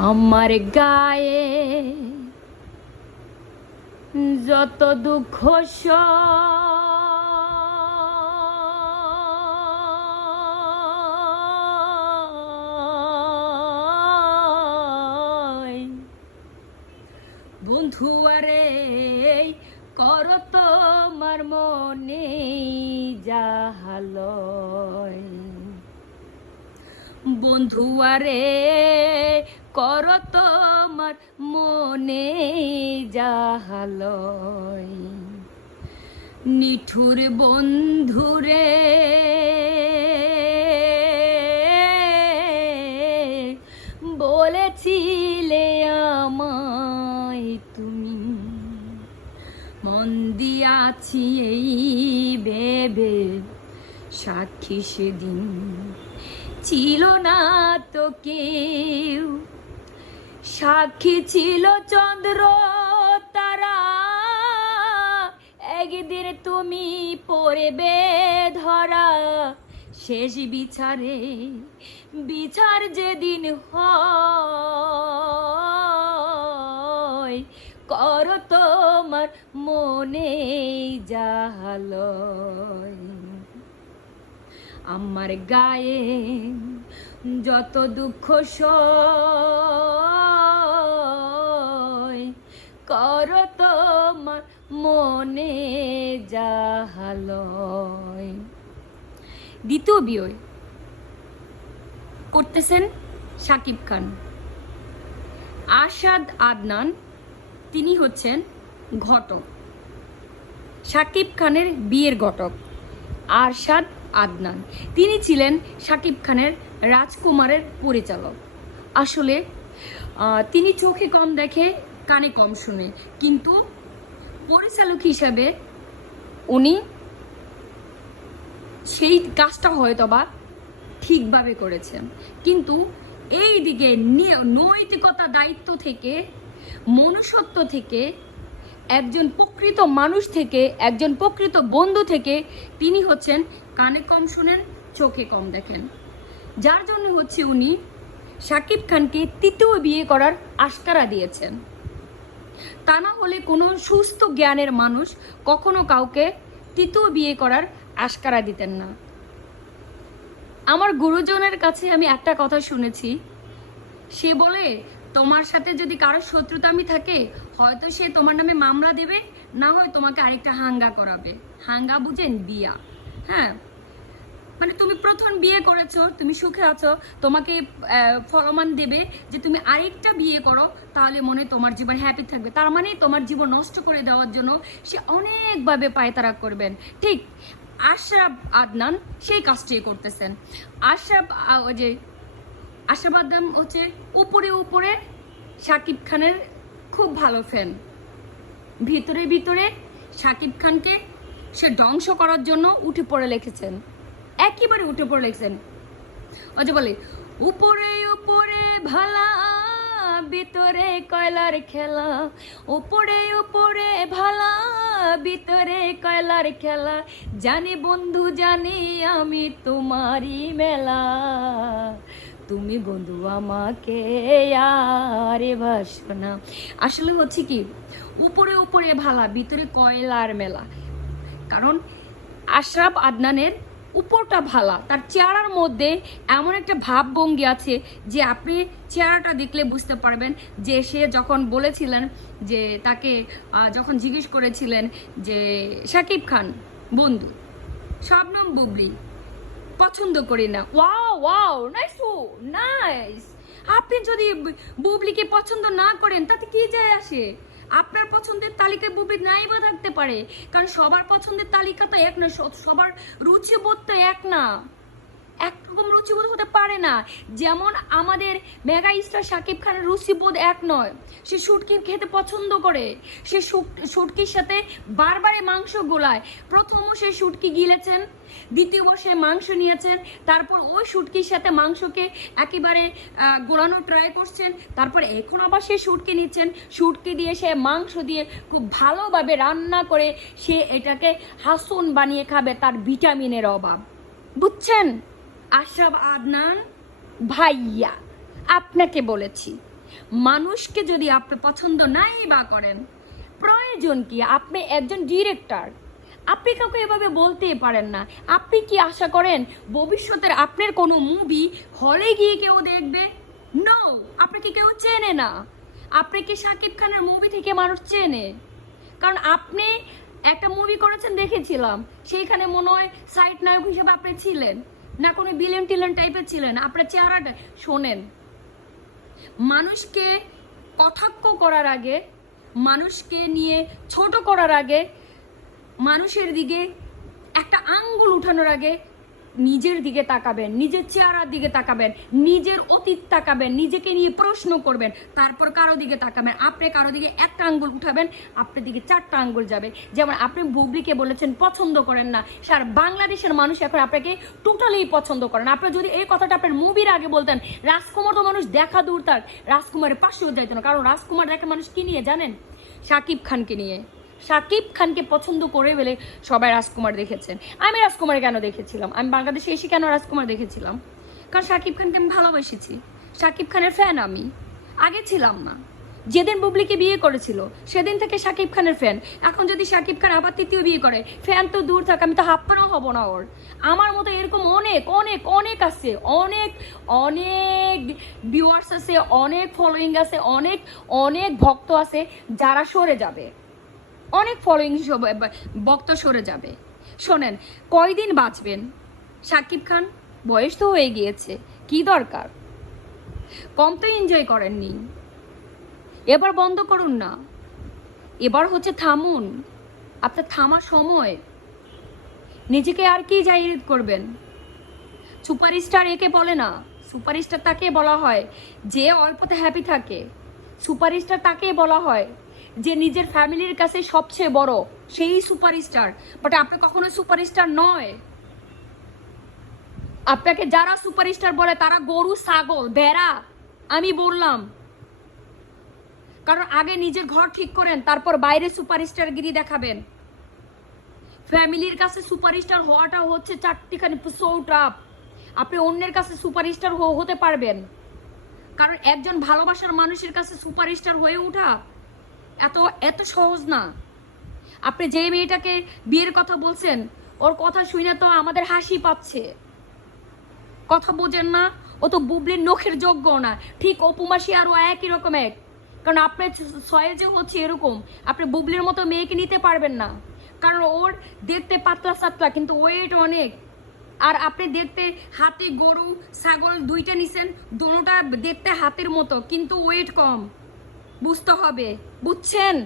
আমার গায়ে যত দুঃখ বন্ধু আরে কর তোমার মনে যাহালয়, বন্ধু আরে কর তোমার মনে যাহালয়। নিঠুর বন্ধুরে বলেছিলে আমায় তুমি, মন দিয়াছি এই ভেবে সাক্ষী সেদিন ছিল না তো কেউ, সাক্ষী ছিল চন্দ্র তারা। একদিন তুমি পড়বে ধরা, শেষ বিচারে বিচার যেদিন হয়, কর তোমার মনে যাহালয়। আমার গায়ে যত দুঃখ সয়, কর তোমার মনে যাহালয়। দ্বিতীয় বিয়ে করতেছেন শাকিব খান। আরশাদ আদনান তিনি হচ্ছেন ঘটক, শাকিব খানের বিয়ের ঘটক। আরশাদ আদনান তিনি ছিলেন শাকিব খানের রাজকুমারের পরিচালক। আসলে তিনি চোখে কম দেখে কানে কম শুনে, কিন্তু পরিচালক হিসাবে উনি সেই কাজটা হয়তোবা ঠিকভাবে করেছেন। কিন্তু এই দিকে নৈতিকতা, দায়িত্ব থেকে, মনুষ্যত্ব থেকে, একজন প্রকৃত মানুষ থেকে, একজন প্রকৃত বন্ধু থেকে তিনি হচ্ছেন কানে কম শুনেন, চোখে কম দেখেন। যার জন্য হচ্ছে উনি শাকিব খানকে তৃতীয় বিয়ে করার আশকারা দিয়েছেন। তা না হলে কোনো সুস্থ জ্ঞানের মানুষ কখনো কাউকে তৃতীয় বিয়ে করার আশকারা দিতেন না। আমার গুরুজনের কাছে আমি একটা কথা শুনেছি, সে বলে তোমার সাথে যদি কারোর শত্রুতামি থাকে, হয়তো সে তোমার নামে মামলা দেবে, না হয় তোমাকে আরেকটা হাঙ্গা করাবে। হাঙ্গা বুঝেন? বিয়া। হ্যাঁ, মানে তুমি প্রথম বিয়ে করেছো, তুমি সুখে আছো, তোমাকে ফলমান দেবে যে তুমি আরেকটা বিয়ে করো, তাহলে মনে তোমার জীবন হ্যাপি থাকবে। তার মানে তোমার জীবন নষ্ট করে দেওয়ার জন্য সে অনেকভাবে পায়তারা করবেন। ঠিক আশরাফ আদনান সেই কাজটি করতেছেন। আশরাফ আদনান হচ্ছে উপরে উপরে শাকিব খানের খুব ভালো ফ্যান, ভিতরে ভিতরে শাকিব খানকে সে ধ্বংস করার জন্য উঠে পড়ে লিখেছেন, একেবারে উঠে পড়ে লিখছেন। ওই যে বলে উপরে উপরে ভালা, ভিতরে কয়লার খেলা, উপরে উপরে ভালা, ভিতরে কয়লার খেলা, জানি বন্ধু জানি আমি তোমারই মেলা, তুমি বন্ধু আমাকে আরে ভাসো না। আসলে হচ্ছে কি, উপরে উপরে ভালা, ভিতরে কয়লার মেলা। কারণ আশরাফ আদনানের উপরটা ভালা, তার চেহারার মধ্যে এমন একটা ভাবভঙ্গি আছে যে আপনি চেহারাটা দেখলে বুঝতে পারবেন যে সে যখন বলেছিলেন যে তাকে যখন জিজ্ঞেস করেছিলেন যে শাকিব খান বন্ধু, শবনম বুবলি পছন্দ করি না, ওয়াও ওয়াও নাইস নাইস, আপনি যদি বুবলিকে পছন্দ না করেন তাতে কি যায় আসে? আপনার পছন্দের তালিকায় বুবলি নাই বা থাকতে পারে, কারণ সবার পছন্দের তালিকা তো এক না, সবার রুচিবোধ তো এক না, একরকম রুচিবোধ হতে পারে না। যেমন আমাদের মেগা স্টার শাকিব খানের রুচিবোধ এক নয়, সে শুটকি খেতে পছন্দ করে, সে শুটকির সাথে বারবারে মাংস গোলায়। প্রথমও সে শুটকি গিলেছেন, দ্বিতীয়বার সে মাংস নিয়েছেন, তারপর ওই শুটকির সাথে মাংসকে একেবারে গোলানো ট্রাই করছেন, তারপর এখন আবার সে শুটকি নিচ্ছেন, শুটকি দিয়ে সে মাংস দিয়ে খুব ভালোভাবে রান্না করে সে এটাকে হাসন বানিয়ে খাবে, তার ভিটামিনের অভাব। বুঝছেন? আশরাফ আদনান ভাইয়া, আপনাকে বলেছি মানুষকে যদি আপনি পছন্দ নাই বা করেন, প্রয়োজন কি? আপনি একজন ডিরেক্টর, আপনি কাউকে এভাবে বলতেই পারেন না। আপনি কি আশা করেন ভবিষ্যতের আপনার কোনো মুভি হলে গিয়ে কেউ দেখবে? নো, আপনাকে কেউ চেনে না। আপনি কি শাকিব খানের মুভি থেকে মানুষ চেনে? কারণ আপনি একটা মুভি করেছেন দেখেছিলাম, সেইখানে মনে হয় সাইড নায়ক হিসেবে আপনি ছিলেন না, কোনো বিলেন টিলেন টাইপের ছিলেন। আপনার চেহারাটা শোনেন, মানুষকে কটাক্ষ করার আগে, মানুষকে নিয়ে ছোট করার আগে, মানুষের দিকে একটা আঙ্গুল উঠানোর আগে নিজের দিকে তাকাবেন, নিজের চেহারার দিকে তাকাবেন, নিজের অতীত তাকাবেন, নিজেকে নিয়ে প্রশ্ন করবেন, তারপর কারো দিকে তাকাবেন। আপনি কারো দিকে একটা আঙ্গুল উঠাবেন, আপনার দিকে 4টা আঙ্গুল যাবে। যেমন আপনি বুবলিকে বলেছেন পছন্দ করেন না, সারা বাংলাদেশের মানুষ এখন আপনাকে টোটালি পছন্দ করেন। আপনি যদি এই কথাটা আপনার মুভির আগে বলতেন, রাজকুমার তো মানুষ দেখা দূর, তার রাজকুমারের পাশেও যাইতো না। কারণ রাজকুমার দেখে মানুষ কি নিয়ে জানেন? শাকিব খানকে নিয়ে। শাকিব খানকে পছন্দ করে বলে সবাই রাজকুমার দেখেছেন। আমি রাজকুমার কেন দেখেছিলাম? আমি বাংলাদেশে এসে কেন রাজকুমার দেখেছিলাম? কারণ শাকিব খানকে আমি ভালোবেসেছি, শাকিব খানের ফ্যান আমি। আগে ছিলাম না, যেদিন বুবলিকে বিয়ে করেছিল সেদিন থেকে শাকিব খানের ফ্যান। এখন যদি শাকিব খান আবার তৃতীয় বিয়ে করে, ফ্যান তো দূর থাক, আমি তো হাপ্পানাও হব না ওর। আমার মতো এরকম অনেক অনেক অনেক আছে, অনেক অনেক ভিউয়ার্স আছে, অনেক ফলোয়িং আছে, অনেক অনেক ভক্ত আছে যারা সরে যাবে, অনেক ফলোয়িং ভক্ত সরে যাবে। শোনেন, কয়দিন বাঁচবেন? শাকিব খান বয়স তো হয়ে গিয়েছে, কি দরকার? কম তো এনজয় করেননি, এবার বন্ধ করুন না। এবার হচ্ছে থামুন, আপনার থামার সময়। নিজেকে আর কি জাহির করবেন? সুপারস্টার একে বলে না, সুপারস্টার তাকে বলা হয় যে অল্পতে হ্যাপি থাকে। সুপারস্টার তাকে বলা হয় যে নিজের ফ্যামিলির কাছে সবচেয়ে বড়, সেই সুপারস্টার। বাট আপনি কখনো সুপারস্টার নয়। আপনাকে যারা সুপারস্টার বলে তারা গরু, ছাগল, ভেড়া। আমি বললাম, কারণ আগে নিজের ঘর ঠিক করেন, তারপর বাইরে সুপারস্টার গিরি দেখাবেন। ফ্যামিলির কাছে সুপারস্টার হওয়াটা হচ্ছে চারটিখানি সৌটাপ। আপনি অন্যের কাছে সুপারস্টার হতে পারবেন, কারণ একজন ভালোবাসার মানুষের কাছে সুপারস্টার হয়ে ওঠা এত এত সহজ না। আপনি যে মেয়েটাকে বিয়ের কথা বলছেন, ওর কথা শুনে তো আমাদের হাসি পাচ্ছে। কথা বোঝেন না? ও তো বুবলির নখের যোগ্য না। ঠিক অপু মাসি আর ও একই রকম এক। কারণ আপনার সয়ে যে হচ্ছে এরকম, আপনি বুবলির মতো মেয়েকে নিতে পারবেন না। কারণ ওর দেখতে পাতলা সাতলা, কিন্তু ওয়েট অনেক। আর আপনি দেখতে হাতি, গরু, ছাগল দুইটা নিছেন, দুটোটা দেখতে হাতির মতো, কিন্তু ওয়েট কম। বুঝতে হবে, বুঝছেন?